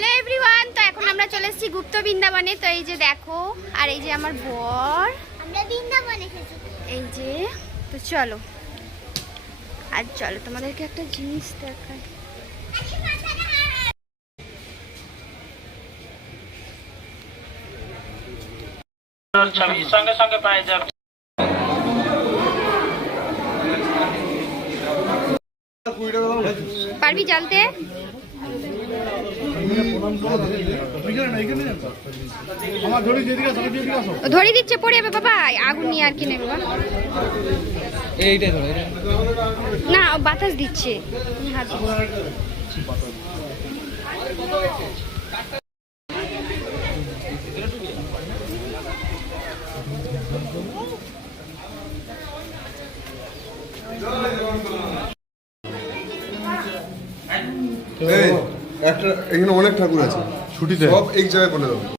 Hello everyone, তো এখন আমরা চলে এসেছি গুপ্ত বৃন্দাবনে। তো এই যে দেখো, আর এই যে আমার বর, আমরা বৃন্দাবনে এসেছি। এই যে। তো চলো, আর চলো তোমাদেরকে একটা জিনিস দেখাই। ছবি সঙ্গে সঙ্গে পাওয়া যাবে। পারবি জানতে? ধরে দিচ্ছে, পড়ে যাবে বাবা, আগুন নিয়ে আর কি নেবে বাবা। না, বাতাস দিচ্ছে। হাত একটা এখানে অনেক ঠাকুর আছে, ছুটিতে সব এক জায়গায় বলে দাও।